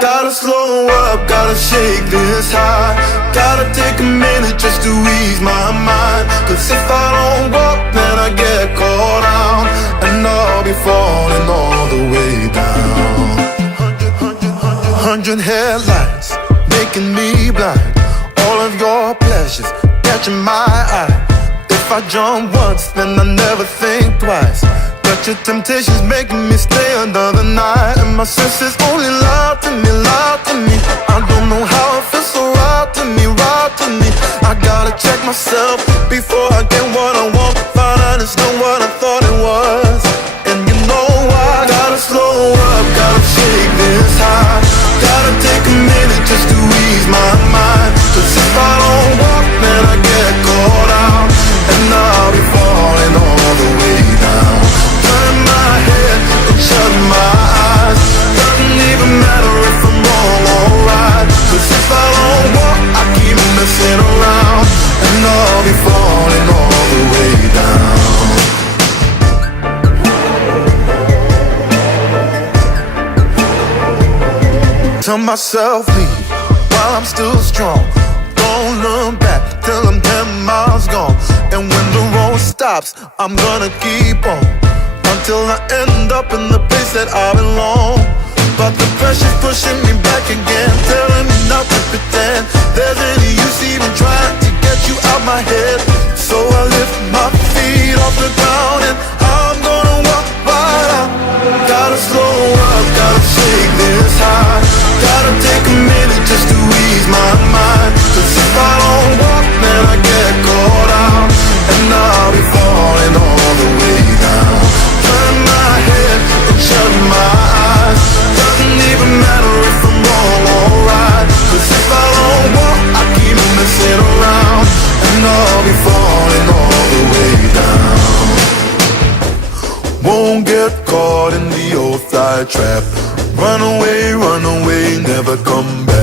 Gotta slow up, gotta shake this high. Gotta take a minute just to ease my mind. Cause if I don't walk, then I get caught out, and I'll be falling all the way down. 100 headlights making me blind. All of your pleasures catching my eye. If I jump once, then I never think twice. But your temptation's making me stay another night, and my senses only lie to me, lie to me. I don't know how it feels so right to me, right to me. I gotta check myself before I get what I want. Find out it's not what I thought it was. And you know I gotta slow up, gotta shake this high. Gotta take a minute just to ease my mind. Cause if I don't walk, then I get caught out, and I'll be falling all the way down. Turn my head and shut my eyes. Doesn't even matter if I'm wrong or right. Cause if I don't walk, I keep messing around, and I'll be falling all the way down. Tell myself leave while I'm still strong. Don't look back till I'm 10 miles gone. And when the road stops, I'm gonna keep on until I end up in the place that I belong. But the pressure's pushing me back again, telling me not to pretend there's any use even trying to get you out my head. So I lift my feet off the ground, and I'm gonna walk right out. Gotta slow up, gotta shake this high. Gotta take a minute just to ease my mind. Cause if I don't walk, then I get caught out, and I'll be falling all the way down. Turn my head and shut my eyes. Doesn't even matter if I'm wrong or right. Cause if I don't walk, I keep messing around, and I'll be falling all the way down. Won't get caught in the old fly trap. Run away, never come back.